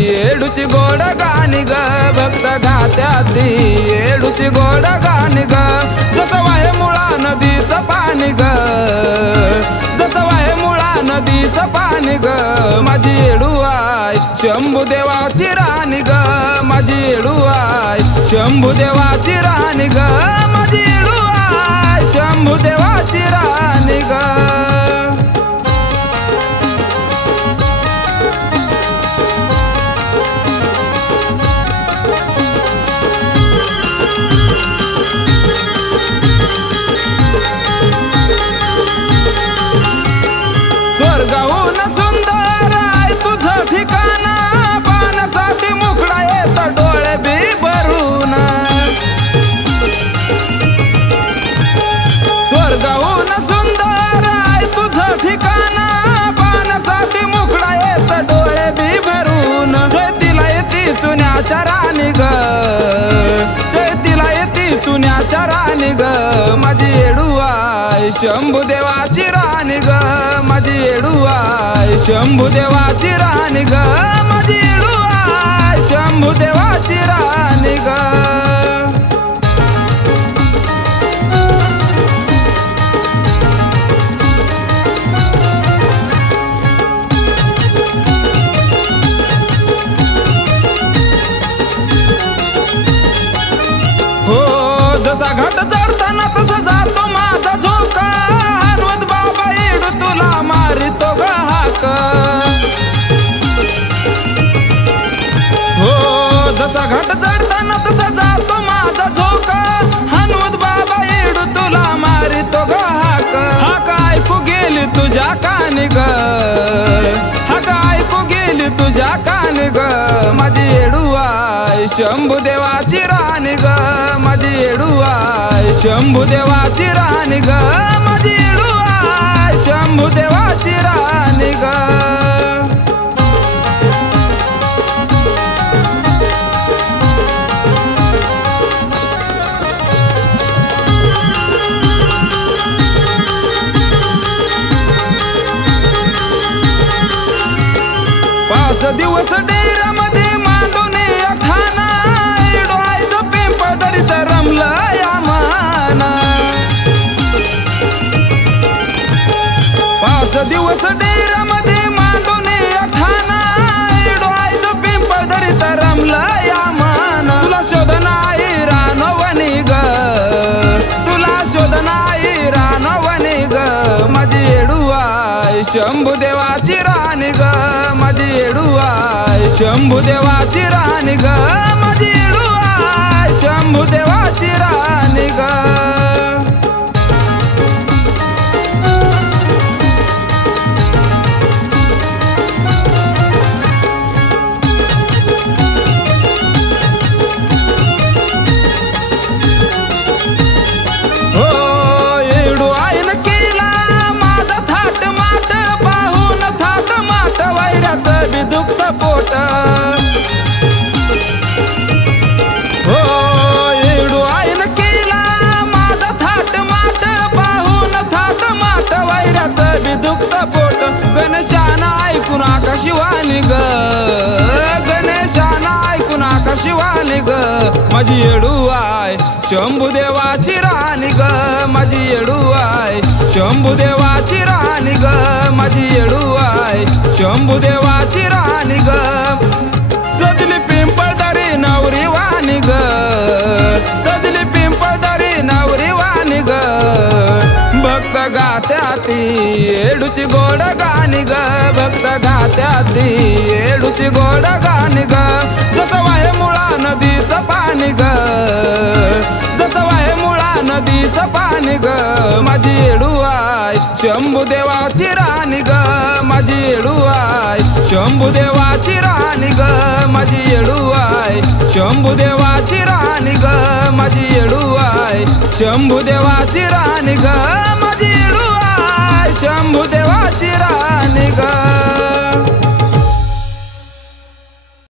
येडूची गोड गाणी ग भक्त गात्याती येडूची गोड गाणी ग जसं वाहे मुळा नदीचं पाणी ग जसं वाहे मुळा नदीचं पाणी ग माझी येडू आहे शंभू देवाची राणी ग माझी येडू आहे शंभू देवाची राणी ग माझी येडू आहे शंभू देवाची राणी ग स्वर्गाहून सुंदर आहे तुझं ठिकाण पाहण्यासाठी मुखडा येत डोळे बी भरून स्वर्गाहून सुंदर आहे तुझं ठिकाण पाहण्यासाठी मुखडा येत डोळे बी भरून चैतीला येती चुन्याच्या राणी ग चैतीला येती चुन्याच्या राणी ग माझी येडू आहे शंभू देवाची राणी ग माझी येडू आहे शंभू देवाची राणी ग माझी येडू आहे शंभू देवाची राणी ग हो जसा घाट चढताना तसा जातो माझा झोका हनुमत बाबा येडू तुला मारितो ग हाक हो जसा घाट चढताना तसा जातो माझा झोका हनुमत बाबा येडू तुला मारितो ग हाक ऐकू गेली तुझ्या कानी ग हाक ऐकू गेली तुझ्या कानी ग माझी येडू आहे शंभू देवाची राणी ग माझी येडू आहे शंभू देवाची राणी ग माझी येडू आहे शंभू देवाची राणी ग पाच दिवस डेऱ्यामध्ये मांडून ठाणा येडवायचं पिंपळ दरीत रमलं या माना पाच दिवस डेऱ्यामध्ये मांडून ठाणा येडवायचं पिंपळ दरीत रमलं या माना तुला शोधनाई रानवणी ग तुला शोधनाई रानवणी ग माझी येडू आहे शंभू देवाची राणी ग माझी येडू आहे शंभू देवाची राणी ग माझी येडू आहे शंभू देवाची राणी ग हो येडू आईन केला माझा थाट माट पाहून थाट माट वैराचं बी दुखत पोट हो येडू आईन केला माझा थाट माट पाहून थाट माट वैराचं बी दुखत पोट गणेशानं ऐकून आकाशिवाणी ग गणेशानं ऐकून आकाशिवाणी ग माझी येडू आहे शंभू देवाची राणी ग माझी येडू आहे शंभू देवाची राणी ग माझी येडू आहे शंभू देवाची राणी ग सजली पिंपळदरी नवरी वाणी ग सजली पिंपळदरी नवरी वाणी ग भक्त गात्याती येडूची गोड गाणी ग भक्त गात्याती येडूची गोड गाणी ग जसं वाहे मुळा नदीचं पाणी ग जसं वाहे मुळा नदीचं पाणी ग माझी येडू आहे शंभू देवाची राणी ग माझी येडू आहे शंभू देवाची राणी ग माझी येडू आहे शंभू देवाची राणी ग माझी येडू आहे शंभू देवाची राणी ग